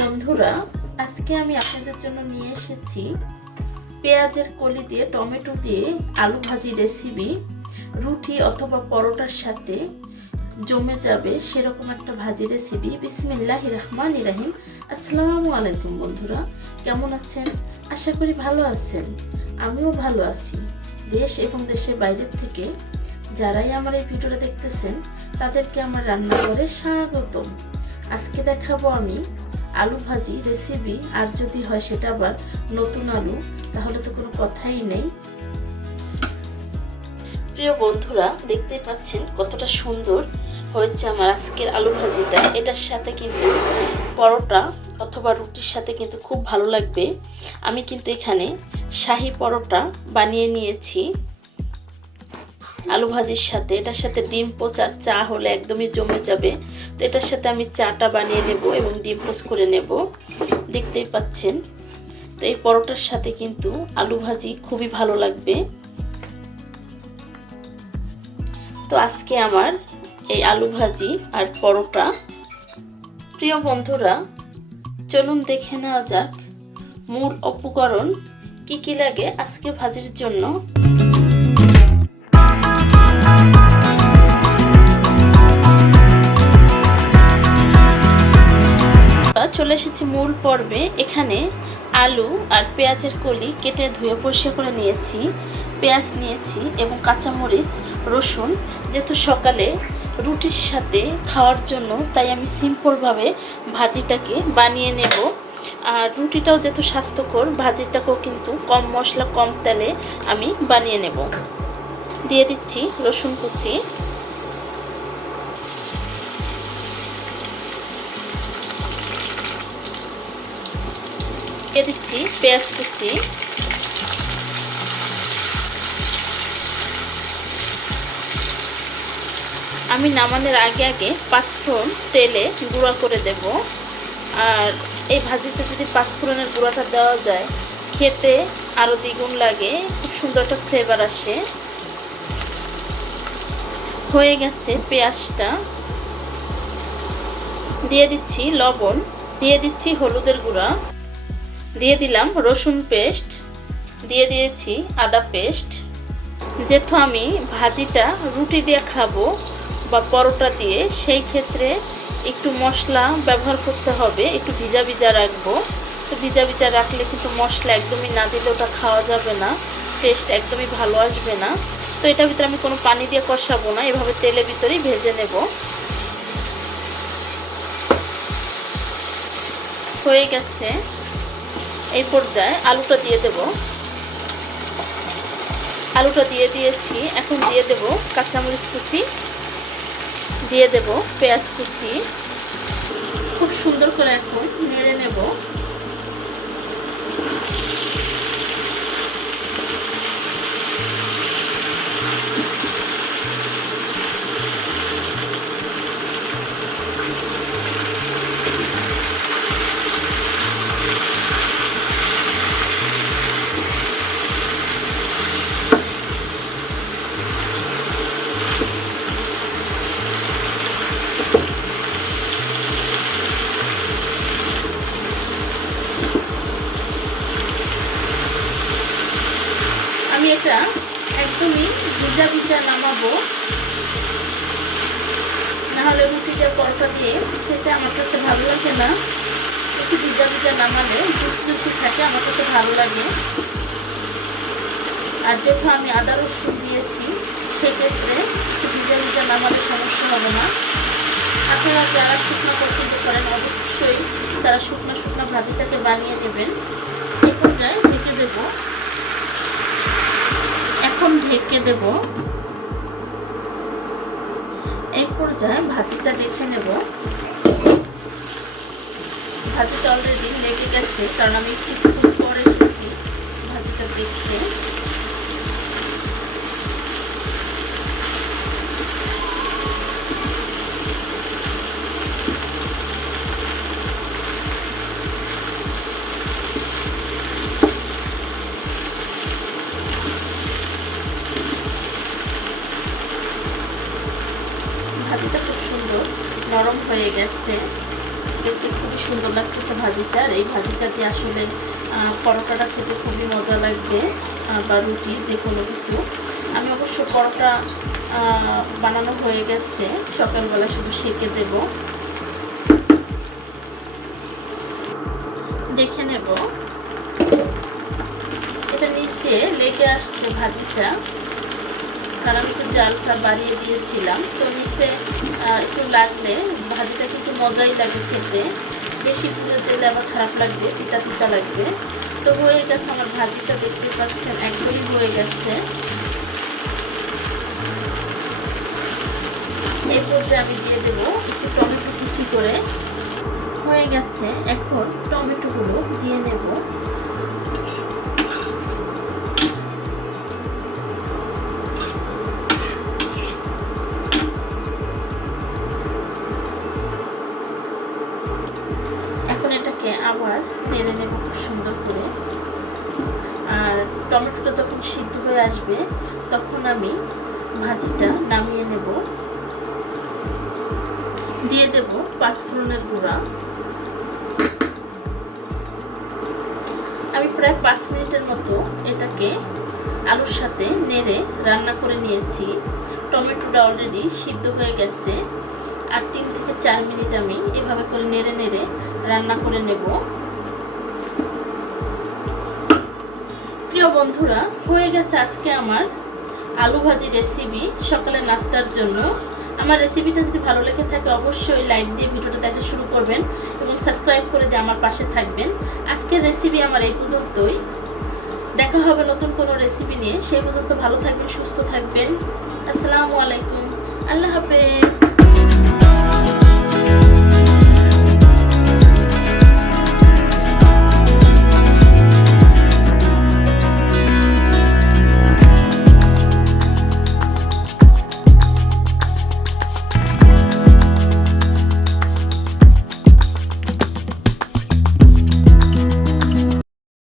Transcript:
বন্ধুরা, আজকে আমি আপনাদের জন্য নিয়ে এসেছি পেঁয়াজের কলি দিয়ে, টমেটো দিয়ে আলু ভাজি রেসিপি রুটি অথবা পরোটার সাথে জমে যাবে সেরকম একটা ভাজি রেসিপি বিসমিল্লাহ রহমান ইরাহিম আসসালামু আলাইকুম বন্ধুরা, কেমন আছেন? আশা করি ভালো আছেন। আমিও ভালো আছি। দেশ এবং দেশের বাইরের থেকে যারাই আমার এই ভিডিওটা দেখতেছেন, তাদেরকে আমার রান্নাঘরে স্বাগতম। আজকে দেখাবো আমি আলু ভাজি রেসিপি আর যদি হয় সেটা আবার নতুন আলু, তাহলে তো কোনো কথাই নেই। প্রিয় বন্ধুরা, দেখতেই পাচ্ছেন কতটা সুন্দর হয়েছে আমার আজকের আলু ভাজিটা। এটার সাথে কিন্তু পরোটা অথবা রুটির সাথে কিন্তু খুব ভালো লাগবে। আমি কিন্তু এখানে শাহি পরোটা বানিয়ে নিয়েছি। আলু ভাজির সাথে, এটার সাথে ডিম পোচ আর চা হলে একদমই জমে যাবে। তো এটার সাথে আমি চাটা বানিয়ে নেব এবং ডিম পোচ করে নেব। দেখতেই পাচ্ছেন। তো এই পরোটার সাথে কিন্তু আলু ভাজি খুবই ভালো লাগবে। তো আজকে আমার এই আলু ভাজি আর পরোটা। প্রিয় বন্ধুরা, চলুন দেখে নেওয়া যাক। মূল উপকরণ কি কি লাগে আজকে ভাজির জন্য। মূল পর্বে এখানে আলু আর পেঁয়াজের কলি কেটে ধুয়ে পরিষ্কার করে নিয়েছি, পেঁয়াজ নিয়েছি এবং কাঁচামরিচ, রসুন। যেহেতু সকালে রুটির সাথে খাওয়ার জন্য, তাই আমি সিম্পলভাবে ভাজিটাকে বানিয়ে নেব। আর রুটিটাও যেহেতু স্বাস্থ্যকর, ভাজিটাকেও কিন্তু কম মশলা, কম তেলে আমি বানিয়ে নেব। দিয়ে দিচ্ছি রসুন কুচি। দিয়ে দিচ্ছি, পেঁয়াজ কুচি। আমি নামানোর আগে আগে পাঁচফোড়ন তেলে গুঁড়া করে দেব। আর এই ভাজিতে যদি পাঁচফোড়নের গুঁড়াটা দেওয়া যায়, খেতে আরও দ্বিগুণ লাগে, খুব সুন্দর একটা ফ্লেভার আসে। হয়ে গেছে পেঁয়াজটা। দিয়ে দিচ্ছি লবণ, দিয়ে দিচ্ছি হলুদের গুঁড়া। দিয়ে দিলাম রসুন পেস্ট, দিয়ে দিয়েছি আদা পেস্ট। যেহেতু আমি ভাজিটা রুটি দিয়ে খাব বা পরোটা দিয়ে, সেই ক্ষেত্রে একটু মশলা ব্যবহার করতে হবে, একটু ভিজা ভিজা রাখব। তো ভিজা ভিজা রাখলে কিন্তু মশলা একদমই না দিলে ওটা খাওয়া যাবে না টেস্ট একদমই ভালো আসবে না। তো এটার ভিতরে আমি কোনো পানি দিয়ে কষাবো না, এভাবে তেলের ভিতরেই ভেজে নেব। হয়ে গেছে। এই পর্যায়ে আলুটা দিয়ে দেব। আলুটা দিয়ে দিয়েছি। এখন দিয়ে দেব কাঁচামরিচ কুচি, দিয়ে দেব পেঁয়াজ কুচি। খুব সুন্দর করে এখন নেড়ে নেব। ভিজা ভিজা নামাবো। নাহলে রুটি দিয়ে পরোটা দিয়ে খেতে আমার কাছে ভালো লাগে না। একটু ভিজা ভিজা নামালে জুস জুসি থাকে আমার কাছে ভালো লাগে। আর যেহেতু আমি আদা রসুন দিয়েছি, সেক্ষেত্রে একটু ভিজা ভিজা নামালে সমস্যা হবে না। আপনারা যারা শুকনো পছন্দ করেন, অবশ্যই তারা শুকনো শুকনো ভাজিটাকে বানিয়ে নেবেন। এই পর্যায়ে ঢেকে দেবো। এখন ঢেকে দেব। এই পর্যায়ে ভাজিটা দেখে নেব। ভাজিটা অলরেডি লেগে গেছে, কারণ আমি কিছুক্ষণ পরে এসেছি ভাজিটা দেখতে। নরম হয়ে গেছে। দেখতে খুবই সুন্দর লাগতেছে ভাজিটা। আর এই ভাজিটা দিয়ে আসলে পরোটাটা খেতে খুবই মজা লাগবে বা রুটি যে কোনো কিছু। আমি অবশ্য পরোটা বানানো হয়ে গেছে। সকালবেলা শুধু সেঁকে দেব। দেখে নেব। এটা নিচ দিয়ে লেগে আসছে ভাজিটা। কারণ আমি একটু জালটা বাড়িয়ে দিয়েছিলাম। তো নিচে একটু লাগলে, ভাজিটা কিন্তু মজাই লাগে খেতে। বেশি পুড়ে দিলে আবার খারাপ লাগবে, তিতা তিতা লাগবে। তো হয়ে গেছে আমার ভাজিটা, দেখতে পাচ্ছেন, একদমই হয়ে গেছে। এই পর্যায়ে আমি দিয়ে দেবো একটু টমেটো কুচি করে। হয়ে গেছে, এখন টমেটোগুলো দিয়ে নেব এটাকে আবার নেড়ে নেব খুব সুন্দর করে। আর টমেটোটা যখন সিদ্ধ হয়ে আসবে, তখন আমি ভাজিটা নামিয়ে নেব। দিয়ে দেব পাঁচফোড়নের গুঁড়া। আমি প্রায় পাঁচ মিনিটের মতো এটাকে আলুর সাথে নেড়ে রান্না করে নিয়েছি। টমেটোটা অলরেডি সিদ্ধ হয়ে গেছে। আর তিন থেকে চার মিনিট আমি এভাবে করে নেড়ে নেড়ে রান্না করে নেব। প্রিয় বন্ধুরা, হয়ে গেছে আজকে আমার আলু ভাজি রেসিপি সকালে নাস্তার জন্য। আমার রেসিপিটা যদি ভালো লেগে থাকে, অবশ্যই লাইক দিয়ে ভিডিওটা দেখা শুরু করবেন এবং সাবস্ক্রাইব করে দিয়ে আমার পাশে থাকবেন। আজকের রেসিপি আমার এই পর্যন্তই। দেখা হবে নতুন কোনো রেসিপি নিয়ে। সেই পর্যন্ত ভালো থাকবেন, সুস্থ থাকবেন। আসসালামু আলাইকুম। আল্লাহ হাফেজ।